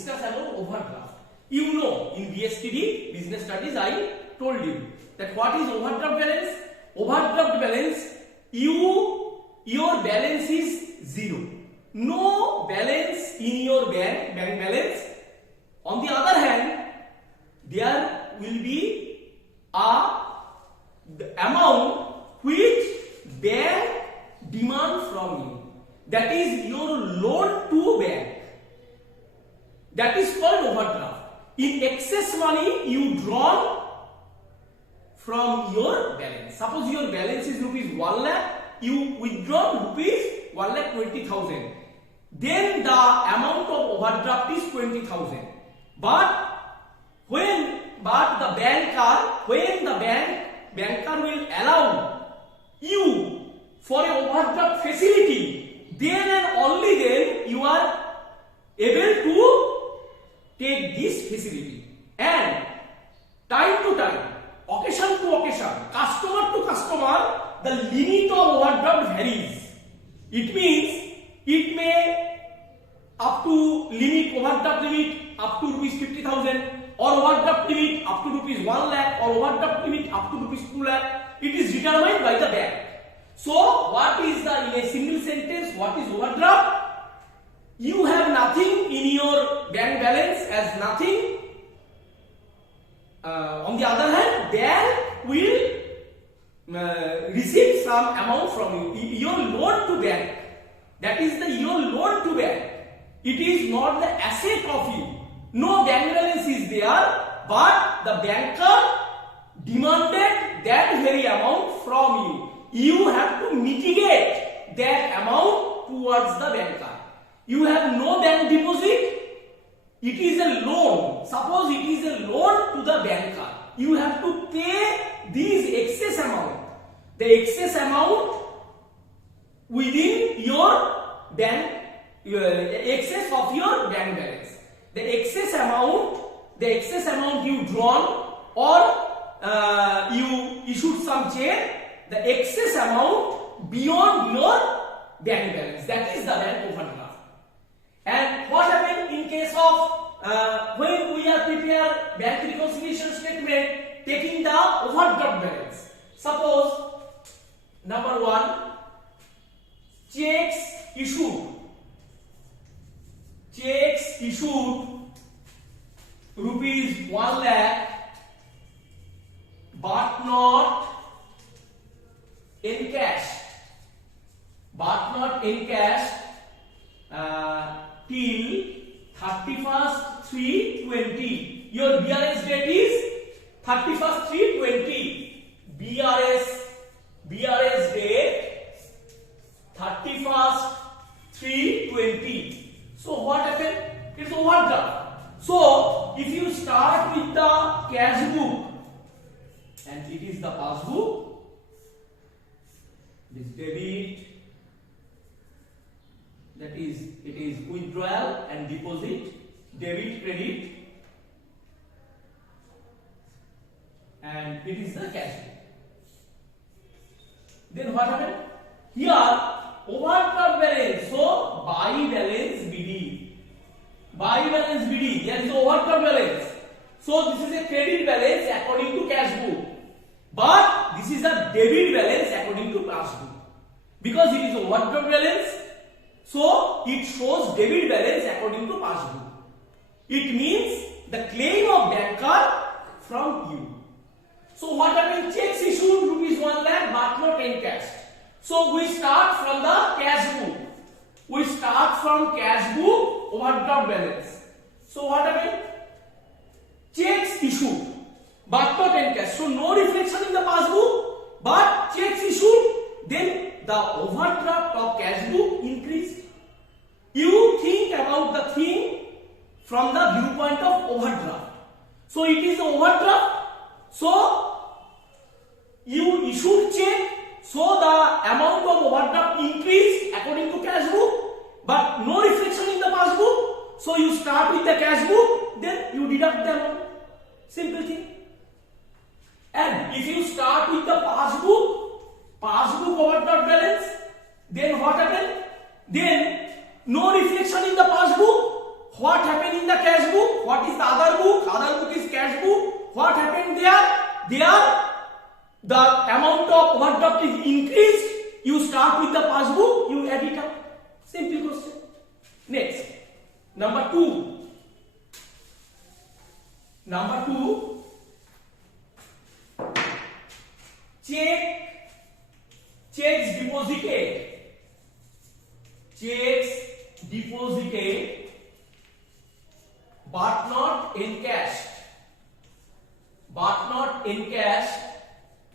discuss about overdraft. You know, in BSTD, Business Studies, I told you that what is overdraft balance? Overdraft balance, your balance is zero. No balance in your bank balance. On the other hand, there will be the amount which bank demand from you. That is your loan to bank. That is called overdraft. In excess money you draw from your balance. Suppose your balance is rupees 1 lakh, you withdraw rupees 1,20,000. Then the amount of overdraft is 20,000. But when the banker will allow you for a overdraft facility, then and only then you are able to take this facility. And time to time, occasion to occasion, customer to customer, the limit of overdraft varies. It means it may up to overdraft limit up to rupees 50,000, or overdraft limit up to rupees 1 lakh, or overdraft limit up to rupees 2 lakh. It is determined by the bank. So what is in a single sentence, what is overdraft? You have nothing in your bank balance as nothing. On the other hand, bank will receive some amount from you. Your loan to bank, that is your loan to bank. It is not the asset of you. No bank balance is there, but the banker demanded that very amount from you. You have to mitigate that amount towards the banker. You have no bank deposit. It is a loan. Suppose it is a loan to the banker. You have to pay this excess amount. The excess amount within your bank, excess of your bank balance. The excess amount you drawn or you issued some check, the excess amount beyond your bank balance. That is the bank overdraft. And what happened in case of when we are prepare bank reconciliation statement taking the overdraft balance? Suppose number 1, checks issued rupees 1 lakh but not in cash, till 31st 3/20. Your BRS date is 31st 3/20. BRS date 31st 3/20. So what happened? It's overdraft. So if you start with the cash book and it is the passbook, this debit, that is, it is withdrawal and deposit, debit, credit, and it is the cash book. Then what happened? Here overdraft balance, so buy balance BD, there is overdraft balance. So this is a credit balance according to cash book, but this is a debit balance according to passbook. Because it is overdraft balance, so it shows debit balance according to passbook. It means the claim of banker from you. So what happened? Checks issued rupees 1 lakh but not in cash. So we start from the cash book. Overdraft balance. So what happened? Checks issued but not in cash. So no reflection in the passbook, but checks issued. Then the overdraft of cash book increased. You think about the thing from the viewpoint of overdraft. So it is overdraft. So you issued check. So the amount of overdraft increased according to cash book, but no reflection in the passbook. So you start with the cash book, then you deduct the amount. Simple thing. And if you start with the passbook overdraft balance, then what happened? Then no reflection in the passbook. what happened in the cash book? What is the other book? Other book is cash book. What happened there? There the amount of overdraft is increased. You start with the passbook, you add it up. Simple question. Next, number 2. Number 2, checks deposited. Checks deposited but not encashed. But not encashed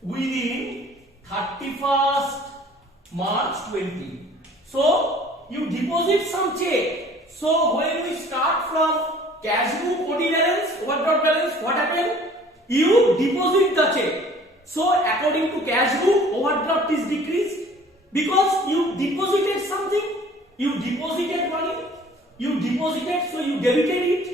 within 31st March 20. So you deposit some check. So when we start from cash book, OD balance, overdraft balance, what happened? You deposit the check. So according to cash book, overdraft is decreased because you deposited something. You deposited money. You deposited, so you debited it.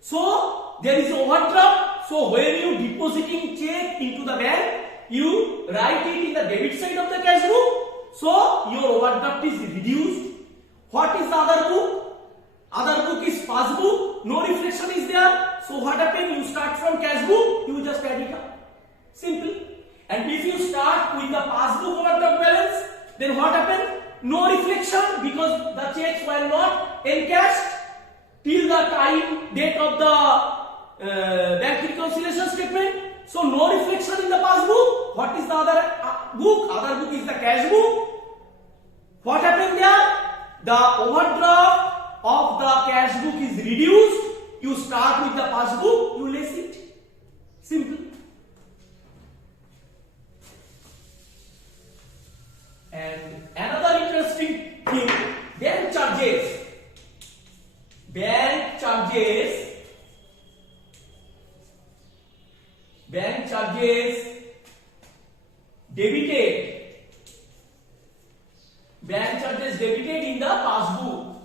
So there is overdraft. So when you depositing check into the bank, you write it in the debit side of the cash book. So your overdraft is reduced. What is the other book? Other book is passbook. No reflection is there. So what happened? You start from cash book. You just add it up. Simple. And if you start with the passbook overdraft balance, then what happened? No reflection because the checks were not encashed till the time date of the bank reconciliation statement. So no reflection in the passbook. What is the other book? Other book is the cash book. What happened there? The overdraft of the cash book is reduced. You start with the passbook, you less it. Simple. And another interesting thing, bank charges. Bank charges. Bank charges debited. Bank charges debited in the passbook.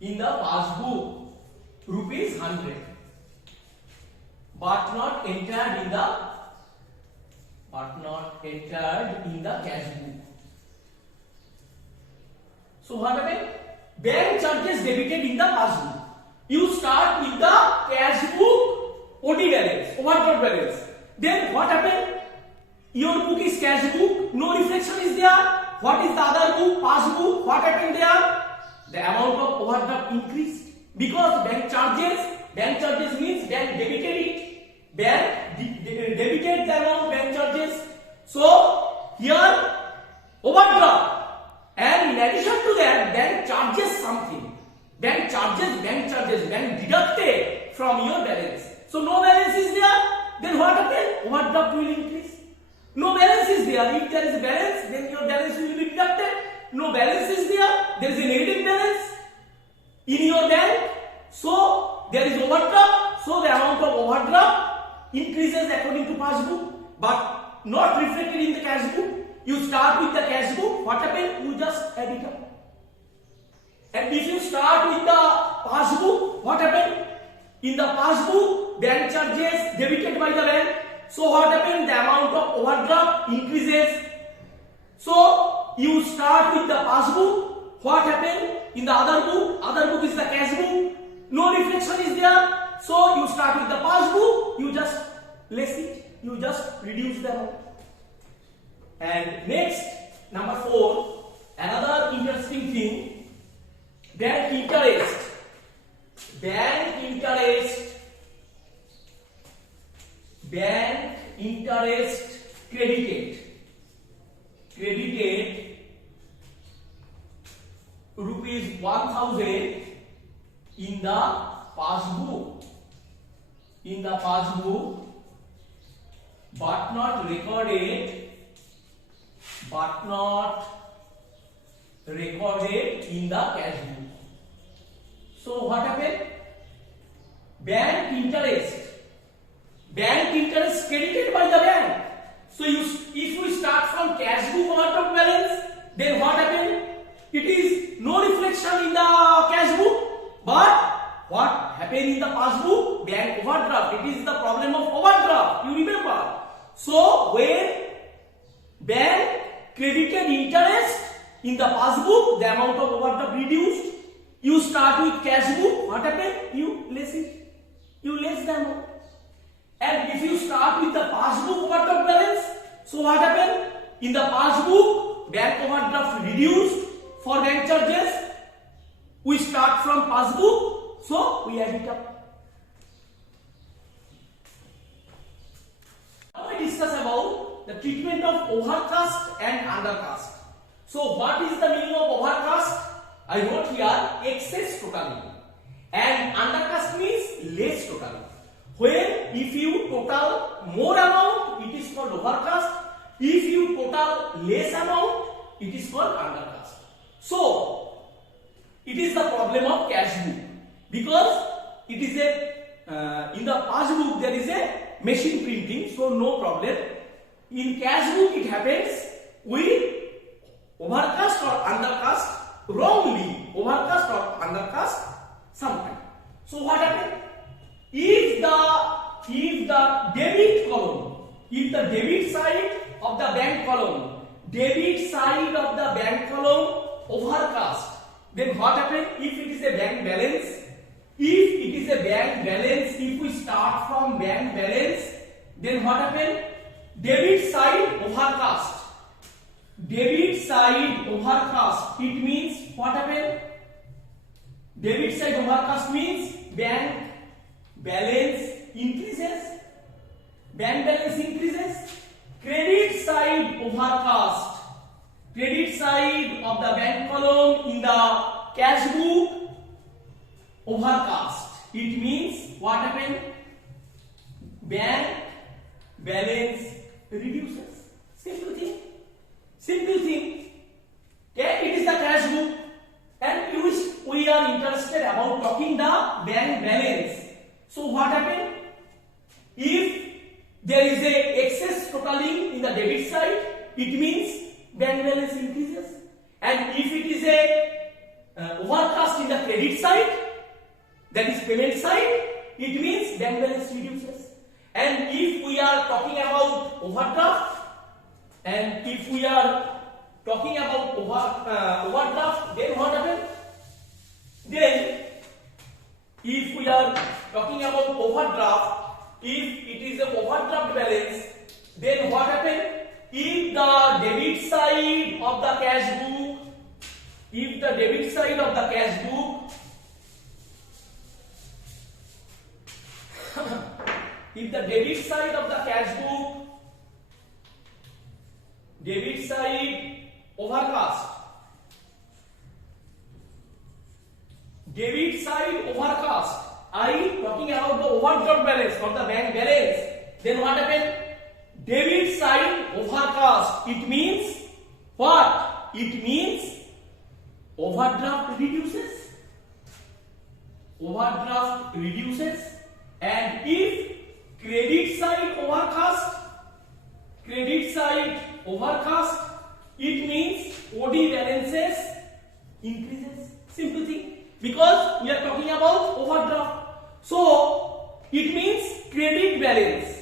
In the passbook, rupees 100, but not entered in the cash book. So what happened? Bank charges debited in the passbook. You start with the cash book, OD balance, overdraft balance. Then what happened? Your book is cash book, no reflection is there. What is the other book? Passbook. What happened there? The amount of overdraft increased because bank charges means bank debited it. Bank debited the amount bank charges. So here overdraft, and in addition to that, bank charges something. Bank deducted from your balance. So no balance is there. Then what happened? Overdraft will increase. No balance is there. If there is a balance, then your balance will be deducted. No balance is there. There is a negative balance in your bank. So there is overdraft. So the amount of overdraft increases according to passbook, but not reflected in the cash book. You start with the cash book. What happened? You just add it up. And if you start with the passbook, what happened? In the passbook, bank charges debited by the bank. So what happened? The amount of overdraft increases. So you start with the passbook. What happened? In the other book is the cash book. No reflection is there. So you start with the passbook. You just less it. You just reduce the amount. And next, number 4, another interesting thing, bank interest. Bank interest credited rupees 1000 in the passbook. But not recorded in the cash book. So what happened? Bank interest credited by the bank. So if we start from cash book overdraft balance, then what happened? It is no reflection in the cash book, but what happened in the passbook? Bank overdraft. It is the problem of overdraft. You remember? So when bank credited interest in the passbook, the amount of overdraft reduced. You start with cash book. What happened? You less it. You less the amount. And if you start with the passbook overdraft balance, so what happened? In the passbook, bank overdraft reduced for bank charges. We start from passbook, so we add it up. Now I discuss about the treatment of overcast and undercast. So what is the meaning of overcast? I wrote here excess totaling, and undercast means less totaling. When if you total more amount, it is called overcast. If you total less amount, it is called undercast. So it is the problem of cash book, because it is a in the passbook there is a machine printing, so no problem. In cash book it happens we overcast or undercast wrongly, overcast or undercast sometimes. So what happened? If the debit column, if the debit side of the bank column, overcast, then what happened? If it is a bank balance, if we start from bank balance, then what happened? Debit side overcast. It means what happened? Debit side overcast means bank balance increases. Credit side overcast. Credit side of the bank column in the cash book overcast. It means what happened? Bank balance reduces. Simple thing. Okay, it is the cash book, and we are interested about talking the bank balance. So what happened? If there is a excess totaling in the debit side, it means bank balance increases, and if it is a overcast in the credit side, that is payment side, it means bank balance reduces. And if we are talking about overdraft, and if we are talking about overdraft, then what happened? Then if we are talking about overdraft, if it is a overdraft balance, then what happened? If the debit side of the cash book, if the debit side of the cash book debit side overcast, I talking about the overdraft balance or the bank balance, then what happened? Debit side overcast, it means what? It means overdraft reduces. And if credit side overcast, it means OD balances increases. Simple thing, because we are talking about overdraft. So it means credit balance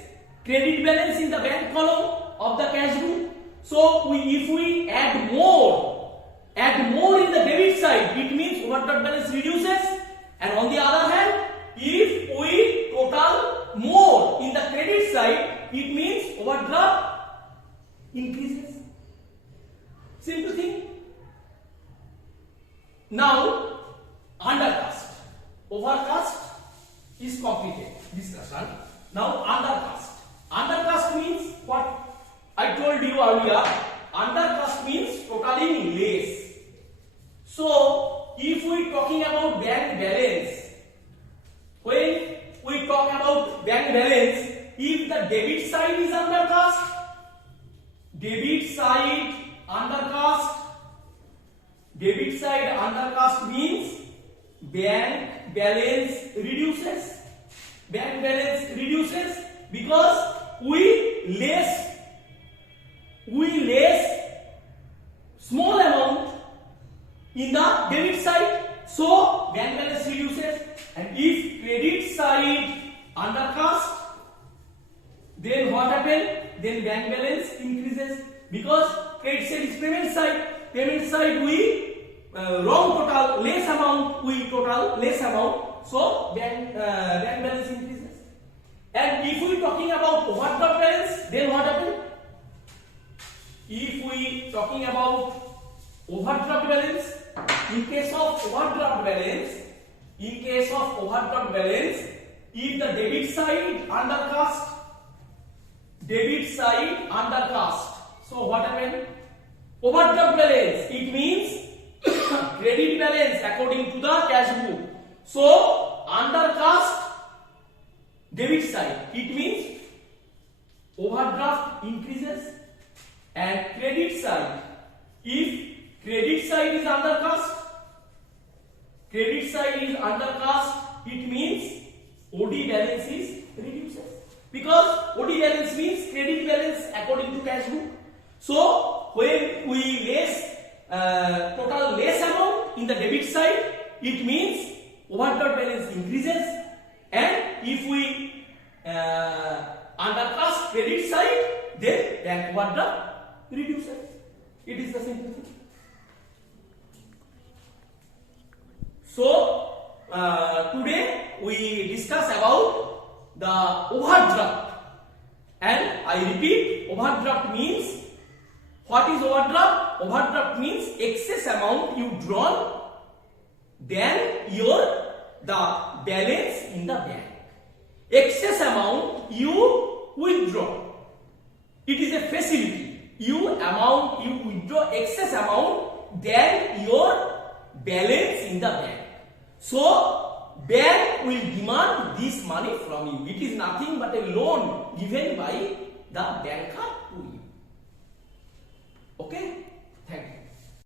in the bank column of the cash book. So if we add more in the debit side, it means overdraft balance reduces. And on the other hand, if we total more in the credit side, it means overdraft increases. Simple thing. Now undercast. Overcast is completed discussion. Now undercast means what I told you earlier. Undercast means totaling less. So if we talking about bank balance, when we talk about bank balance, if the debit side is undercast, means bank balance reduces because we less small amount in the debit side, so bank balance reduces. And if credit side undercast, then what happened? Then bank balance increases, because credit side is payment side we wrong total, less amount, we total less amount, so bank balance increases. And if we talking about overdraft balance, then what happen? If we talking about overdraft balance, in case of overdraft balance, if the debit side undercast, so what happened? Overdraft balance, it means credit balance according to the cash book. So undercast debit side, it means overdraft increases. And credit side, if credit side is undercast, it means OD balance is reduces, because OD balance means credit balance according to cash book. So when we total less amount in the debit side, it means overdraft balance increases. And if we undercast credit side, then bank overdraft reduces. It is the simple thing. So today we discuss about the overdraft, and I repeat, overdraft means, what is overdraft? Overdraft means excess amount you drawn than the balance in the bank. Excess amount you withdraw. It is a facility. You withdraw excess amount than your balance in the bank. So bank will demand this money from you. It is nothing but a loan given by the banker to you. Okay? Thank you.